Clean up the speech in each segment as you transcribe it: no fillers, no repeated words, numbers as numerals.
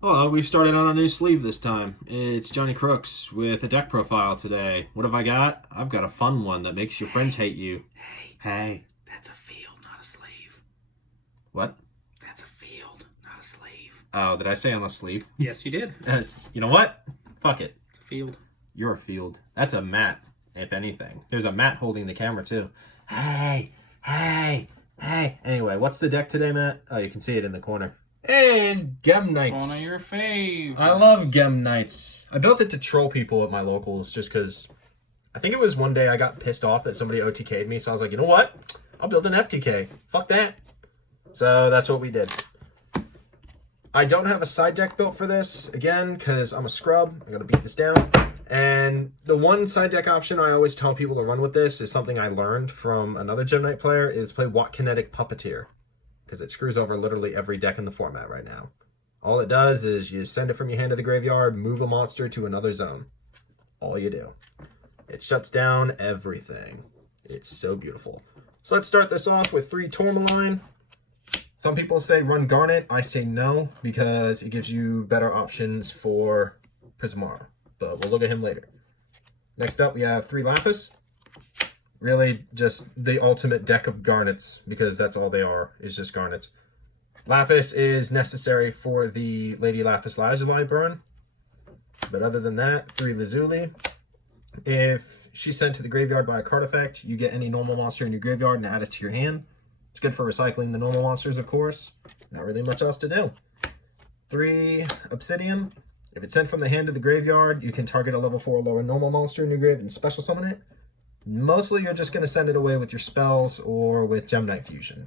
Well, we've started on a new sleeve this time. It's Johnny Crooks with a deck profile today. What have I got? I've got a fun one that makes your friends hate you. Hey, Hey. that's a field, not a sleeve. What? That's a field, not a sleeve. Oh, did I say on the sleeve? Yes, you did. You know what? Fuck it. It's a field. You're a field. That's a mat, if anything. There's a mat holding the camera, too. Hey. Anyway, what's the deck today, Matt? Oh, you can see it in the corner. Hey, it's Gem Knights. One of your faves. I love Gem Knights. I built it to troll people at my locals just because I think it was one day I got pissed off that somebody OTK'd me. So I was like, you know what? I'll build an FTK. Fuck that. So that's what we did. I don't have a side deck built for this, again, because I'm a scrub. I'm going to beat this down. And the one side deck option I always tell people to run with this is something I learned from another Gem Knight player, is play Watt Kinetic Puppeteer. Because it screws over literally every deck in the format right now. All it does is you send it from your hand to the graveyard, move a monster to another zone. All you do. It shuts down everything. It's so beautiful. So let's start this off with 3 Tourmaline. Some people say run Garnet. I say no, because it gives you better options for Prismara. But we'll look at him later. Next up, we have 3 Lapis. Really just the ultimate deck of Garnets, because that's all they are, is just Garnets. Lapis is necessary for the Lady Lapis Lazuli burn. But other than that, 3 Lazuli. If she's sent to the graveyard by a card effect, you get any normal monster in your graveyard and add it to your hand. It's good for recycling the normal monsters, of course. Not really much else to do. 3 Obsidian. If it's sent from the hand to the graveyard, you can target a level 4 lower normal monster in your grave and special summon it. Mostly you're just going to send it away with your spells or with Gem Knight Fusion.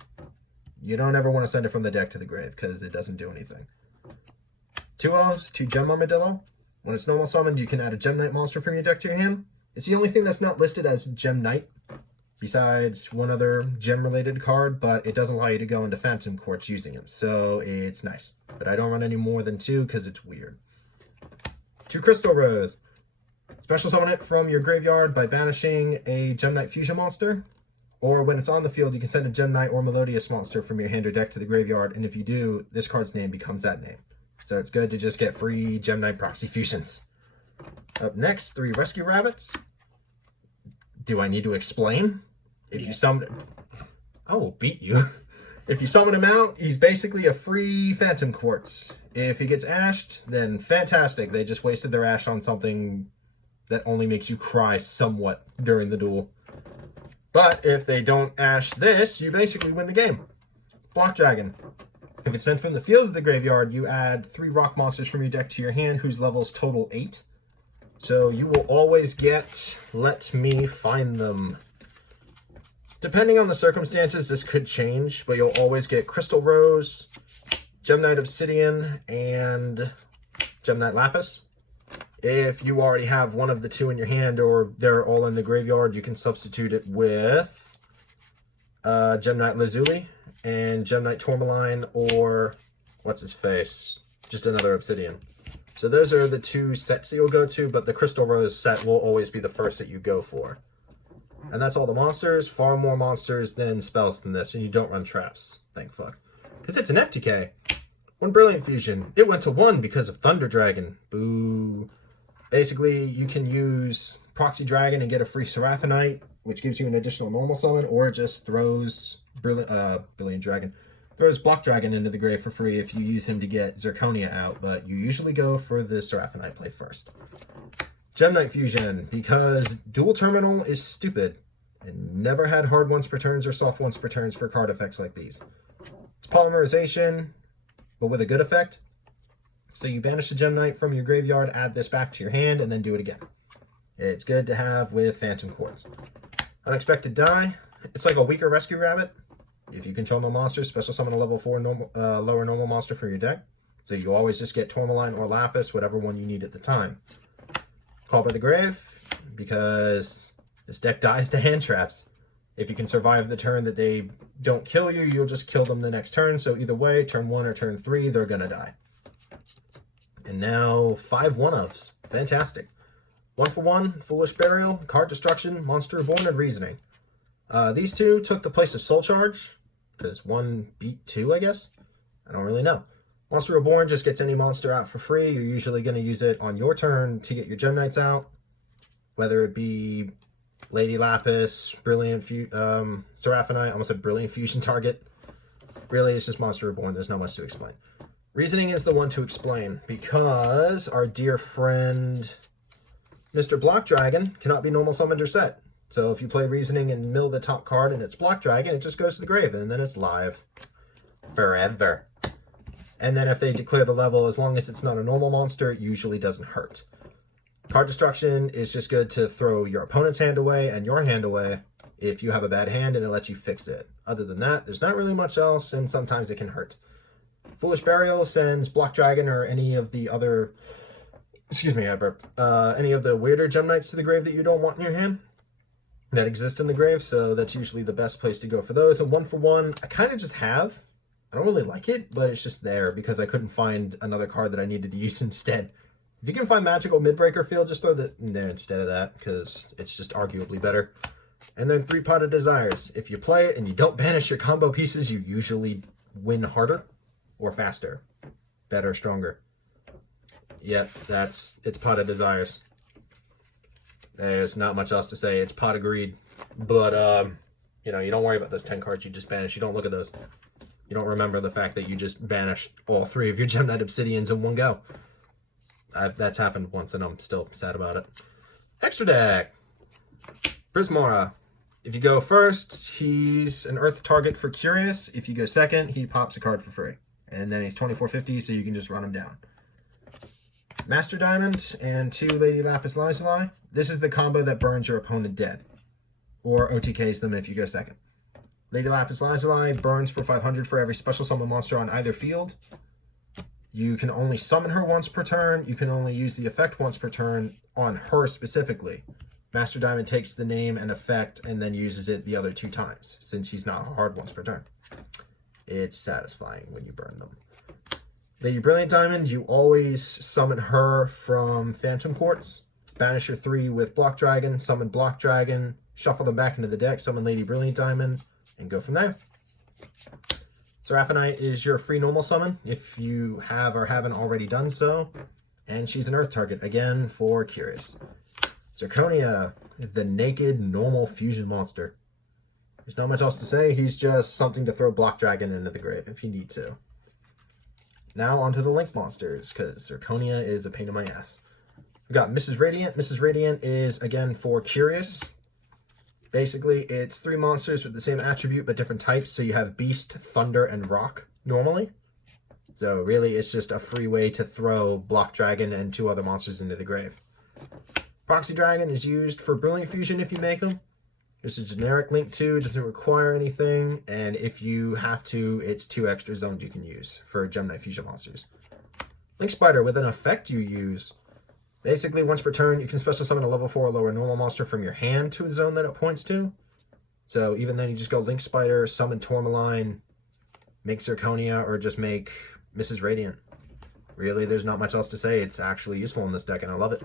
You don't ever want to send it from the deck to the grave because it doesn't do anything. 2 Elves, 2 Gem Armadillo. When it's normal summoned, you can add a Gem Knight monster from your deck to your hand. It's the only thing that's not listed as Gem Knight, besides one other gem-related card, but it doesn't allow you to go into Phantom Courts using him, so it's nice. But I don't run any more than 2 because it's weird. 2 Crystal Rose. Special summon it from your graveyard by banishing a Gem Knight Fusion monster. Or when it's on the field, you can send a Gem Knight or Melodious monster from your hand or deck to the graveyard, and if you do, this card's name becomes that name. So it's good to just get free Gem Knight Proxy Fusions. Up next, 3 Rescue Rabbits. Do I need to explain? If you summon... I will beat you. If you summon him out, he's basically a free Phantom Quartz. If he gets ashed, then fantastic. They just wasted their ash on something that only makes you cry somewhat during the duel. But if they don't ash this, you basically win the game. Block Dragon. If it's sent from the field to the graveyard, you add 3 rock monsters from your deck to your hand, whose levels total 8. So you will always get... Let me find them. Depending on the circumstances, this could change, but you'll always get Crystal Rose, Gem Knight Obsidian, and Gem Knight Lapis. If you already have one of the 2 in your hand, or they're all in the graveyard, you can substitute it with Gem Knight Lazuli and Gem Knight Tourmaline, or what's his face? Just another Obsidian. So those are the 2 sets that you'll go to, but the Crystal Rose set will always be the first that you go for. And that's all the monsters. Far more monsters than spells than this, and you don't run traps. Thank fuck. Because it's an FTK. 1 Brilliant Fusion. It went to 1 because of Thunder Dragon. Boo. Basically, you can use Proxy Dragon and get a free Seraphonite, which gives you an additional normal summon, or it just throws Brilliant Dragon. Throws Block Dragon into the grave for free if you use him to get Zirconia out, but you usually go for the Seraphonite play first. Gem Knight Fusion, because Dual Terminal is stupid and never had hard once per turns or soft once per turns for card effects like these. It's polymerization, but with a good effect. So you banish the Gem Knight from your graveyard, add this back to your hand, and then do it again. It's good to have with Phantom Quartz. Unexpected Die. It's like a weaker Rescue Rabbit. If you control no monsters, special summon a level 4 lower normal monster from your deck. So you always just get Tourmaline or Lapis, whatever one you need at the time. Call by the Grave, because this deck dies to hand traps. If you can survive the turn that they don't kill you, you'll just kill them the next turn. So either way, turn 1 or turn 3, they're going to die. And now 5 1-ofs. Fantastic. 1 for 1, Foolish Burial, Card Destruction, Monster Reborn, and Reasoning. These 2 took the place of Soul Charge, because 1 beat 2, I guess. I don't really know. Monster Reborn just gets any monster out for free. You're usually going to use it on your turn to get your Gem Knights out, whether it be Lady Lapis, Seraphinite, I almost said Brilliant Fusion Target. Really, it's just Monster Reborn. There's not much to explain. Reasoning is the one to explain, because our dear friend Mr. Block Dragon cannot be normal summoned or set. So if you play Reasoning and mill the top card and it's Block Dragon, it just goes to the grave, and then it's live forever. And then if they declare the level, as long as it's not a normal monster, it usually doesn't hurt. Card destruction is just good to throw your opponent's hand away and your hand away if you have a bad hand, and it lets you fix it. Other than that, there's not really much else, and sometimes it can hurt. Foolish Burial sends Block Dragon or any of the other, any of the weirder Gem Knights to the grave that you don't want in your hand that exist in the grave, so that's usually the best place to go for those. And 1-for-1, I kind of just have. I don't really like it, but it's just there because I couldn't find another card that I needed to use instead. If you can find Magical Midbreaker Field, just throw that in there instead of that, because it's just arguably better. And then 3-Potted Desires. If you play it and you don't banish your combo pieces, you usually win harder or faster. Better, stronger. Yep, it's Potted Desires. There's not much else to say. It's pot of greed. But, you don't worry about those 10 cards you just banished. You don't look at those. You don't remember the fact that you just banished all 3 of your Gem Knight Obsidians in one go. That's happened once, and I'm still sad about it. Extra deck. Prismora. If you go first, he's an Earth target for Curious. If you go second, he pops a card for free. And then he's 2450, so you can just run him down. Master Diamond and 2 Lady Lapis Lazuli. This is the combo that burns your opponent dead, or OTKs them if you go second. Lady Lapis Lazuli burns for 500 for every special summon monster on either field. You can only summon her once per turn. You can only use the effect once per turn on her specifically. Master Diamond takes the name and effect and then uses it the other 2 times, since he's not hard once per turn. It's satisfying when you burn them. Lady Brilliant Diamond, you always summon her from Phantom Quartz. Banish your 3 with Block Dragon, summon Block Dragon, shuffle them back into the deck, summon Lady Brilliant Diamond, and go from there. Seraphinite is your free normal summon, if you have or haven't already done so. And she's an Earth target, again, for Curious. Zirconia, the naked normal fusion monster. There's not much else to say, he's just something to throw Block Dragon into the grave if you need to. Now onto the Link monsters, because Zirconia is a pain in my ass. We got Mrs. Radiant. Mrs. Radiant is, again, for Curious. Basically, it's 3 monsters with the same attribute, but different types. So you have Beast, Thunder, and Rock, normally. So really, it's just a free way to throw Block Dragon and 2 other monsters into the grave. Proxy Dragon is used for Brilliant Fusion if you make them. It's a generic Link 2, doesn't require anything, and if you have to, it's 2 extra zones you can use for Gem Knight Fusion monsters. Link Spider, with an effect you use. Basically, once per turn, you can special summon a level 4 or lower normal monster from your hand to a zone that it points to. So even then, you just go Link Spider, summon Tourmaline, make Zirconia, or just make Mrs. Radiant. Really, there's not much else to say. It's actually useful in this deck, and I love it.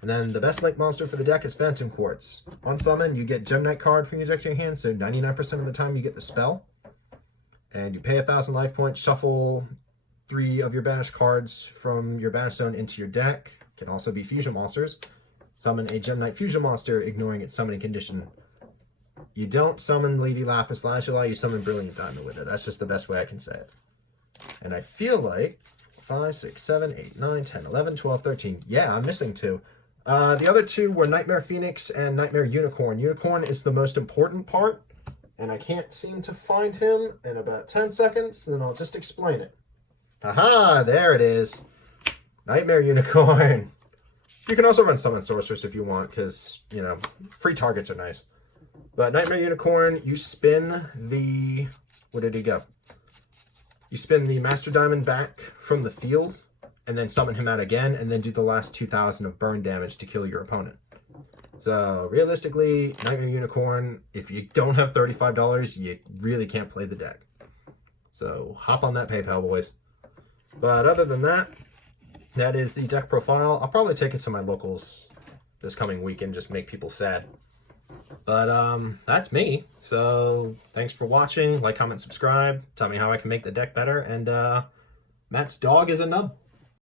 And then the best Link monster for the deck is Phantom Quartz. On summon, you get Gem Knight card from your deck to your hand, so 99% of the time you get the spell. And you pay 1,000 life points, shuffle 3 of your banished cards from your banished zone into your deck. Can also be fusion monsters. Summon a Gem Knight fusion monster, ignoring its summoning condition. You don't summon Lady Lapis Lazuli, you summon Brilliant Diamond with it. That's just the best way I can say it. And I feel like 5, 6, 7, 8, 9, 10, 11, 12, 13. Yeah, I'm missing 2. The other 2 were Nightmare Phoenix and Nightmare Unicorn. Unicorn is the most important part, and I can't seem to find him in about 10 seconds, then I'll just explain it. Aha, there it is. Nightmare Unicorn. You can also run Summon Sorceress if you want, because, free targets are nice. But Nightmare Unicorn, you spin the... Where did he go? You spin the Master Diamond back from the field, and then summon him out again, and then do the last 2,000 of burn damage to kill your opponent. So, realistically, Nightmare Unicorn, if you don't have $35, you really can't play the deck. So, hop on that PayPal, boys. But other than that, that is the deck profile. I'll probably take it to my locals this coming week and just make people sad. But, that's me. So, thanks for watching. Like, comment, subscribe. Tell me how I can make the deck better, and, Matt's dog is a nub.